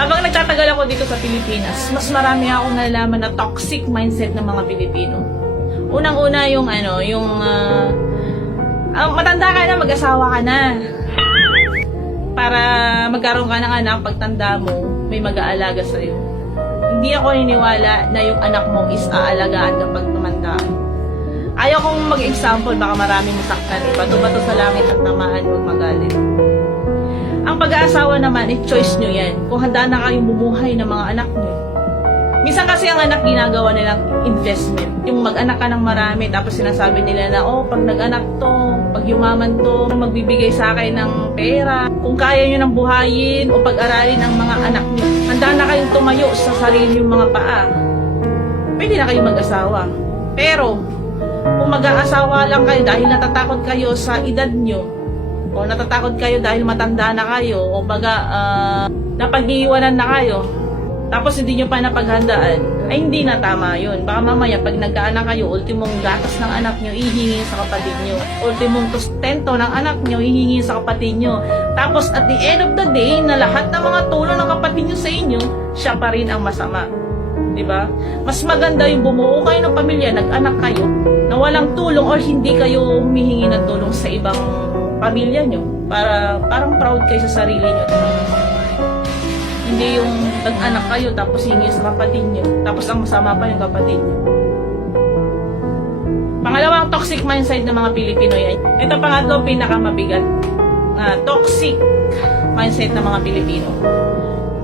Habang nagtatagal ako dito sa Pilipinas, mas marami akong nalalaman na toxic mindset ng mga Pilipino. Unang-una yung ano, yung ah, ah, matanda ka na, mag-asawa ka na. Para magkaroon ka ng anak, pagtanda mo, may mag-aalaga sa'yo. Hindi ako naniniwala na yung anak mo is aalagaan kapag tumanda. Ayaw kong mag-example, baka maraming masaktan. Bato-bato sa langit at tamaan, huwag magalit. Ang pag-aasawa naman, eh, choice nyo yan. Kung handa na kayong bumuhay ng mga anak nyo. Minsan kasi ang anak ginagawa nilang investment. Yung mag-anak ka ng marami, tapos sinasabi nila na, oh, pag nag-anak to, pag yumaman to, magbibigay sa akin ng pera. Kung kaya nyo nang buhayin o pag-aralin ang mga anak nyo, handa na kayong tumayo sa sarili yung mga paa. Pwede na kayong mag-asawa. Pero, kung mag-aasawa lang kayo dahil natatakot kayo sa edad nyo, o natatakot kayo dahil matanda na kayo, o baga, ah, napag-iiwanan na kayo, tapos hindi nyo pa napaghandaan, ay hindi na tama yun. Baka mamaya, pag nagkaanak kayo, ultimong gatas ng anak nyo, ihingi sa kapatid nyo. Ultimong sustento ng anak nyo, ihingi sa kapatid nyo. Tapos at the end of the day, na lahat ng mga tulong ng kapatid nyo sa inyo, siya pa rin ang masama. 'di ba? Mas maganda yung bumuo kayo ng pamilya, nag-anak kayo, na walang tulong or hindi kayo humihingi ng tulong sa ibang pamilya nyo para parang proud kayo sa sarili nyo. Hindi yung nag-anak kayo tapos hingi sa kapatid nyo, tapos ang masama pa yung kapatid nyo. Pangalawang toxic mindset ng mga Pilipino yan. Ito pangatlo pinakamabigat na toxic mindset ng mga Pilipino.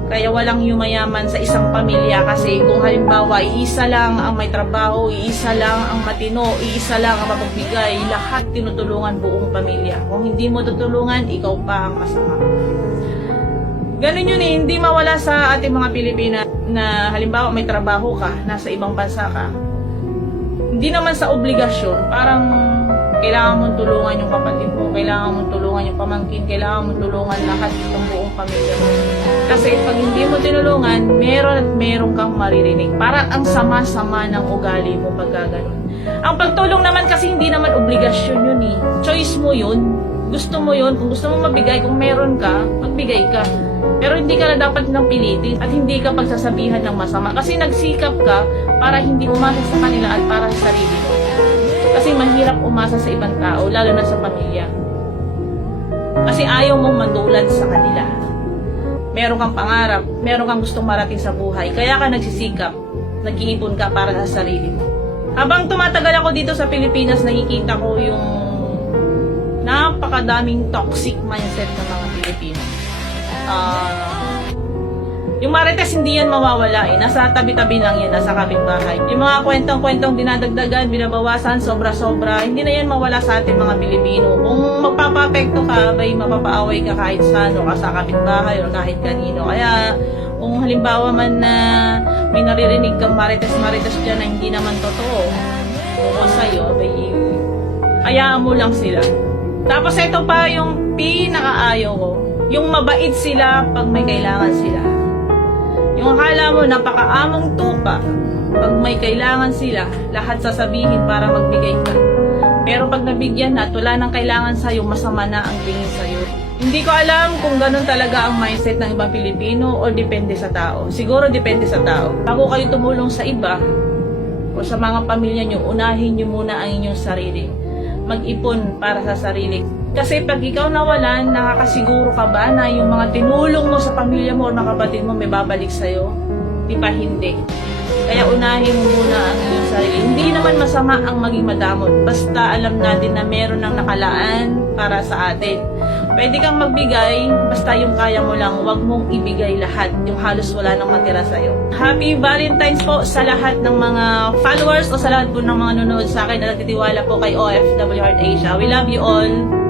Kaya walang yumayaman sa isang pamilya kasi kung halimbawa iisa lang ang may trabaho, iisa lang ang matino, iisa lang ang mapagbigay, lahat tinutulungan buong pamilya. Kung hindi mo tutulungan, ikaw pa ang masama. Ganun yun eh, hindi mawala sa ating mga Pilipina na halimbawa may trabaho ka, nasa ibang bansa ka. Hindi naman sa obligasyon, parang kailangan mong tulungan yung kapatid mo, kailangan mong tulungan yung pamangkin, kailangan mong tulungan lahat ng buong pamilya mo. Kasi pag hindi mo tinulungan, meron at meron kang maririnig. Parang ang sama-sama ng ugali mo pag ganun. Ang pagtulong naman kasi hindi naman obligasyon yun eh. Choice mo yun. Gusto mo yun. Kung gusto mo mabigay, kung meron ka, magbigay ka. Pero hindi ka na dapat nang pilitin at hindi ka pagsasabihan ng masama. Kasi nagsikap ka para hindi umasa sa kanila at para sa sarili mo. Kasi mahirap umasa sa ibang tao, lalo na sa pamilya. Kasi ayaw mong matulad sa kanila. Meron kang pangarap, meron kang gustong marating sa buhay, kaya ka nagsisikap, nag-iipon ka para sa sarili mo. Habang tumatagal ako dito sa Pilipinas, nakikita ko yung napakadaming toxic mindset ng mga Pilipino. Ah, yung marites, hindi yan mawawala eh. Nasa tabi-tabi lang yan, nasa kapitbahay. Yung mga kwentong-kwentong dinadagdagan, binabawasan, sobra-sobra, hindi na yan mawala sa ating mga Pilipino. Kung magpapapekto ka, may mapapaaway ka kahit sa ano, ka sa kapitbahay o kahit kanino. Kaya, kung halimbawa man na may naririnig kang marites-marites dyan na hindi naman totoo, o sa'yo, may hayaan mo lang sila. Tapos ito pa yung pinakaayaw ko. Yung mabait sila pag may kailangan sila. Yung akala mo napakaamong tupa, pag may kailangan sila, lahat sasabihin para magbigay ka. Pero pag nabigyan na at wala nang kailangan sa'yo, masama na ang tingin sa'yo. Hindi ko alam kung ganun talaga ang mindset ng ibang Pilipino o depende sa tao. Siguro depende sa tao. Bago kayo tumulong sa iba o sa mga pamilya nyo, unahin nyo muna ang inyong sarili. Mag-ipon para sa sarili. Kasi pag ikaw nawalan, nakakasiguro ka ba na yung mga tinulong mo sa pamilya mo o mga kapatid mo may babalik sa'yo? Di ba hindi? Kaya unahin mo muna ang iyong sarili. Hindi naman masama ang maging madamot. Basta alam natin na meron ng nakalaan para sa atin. Pwede kang magbigay, basta yung kaya mo lang, huwag mong ibigay lahat. Yung halos wala nang matira sa'yo. Happy Valentine's po sa lahat ng mga followers o sa lahat po ng mga nanonood sa akin na nagtitiwala po kay OFW Heart Asia. We love you all.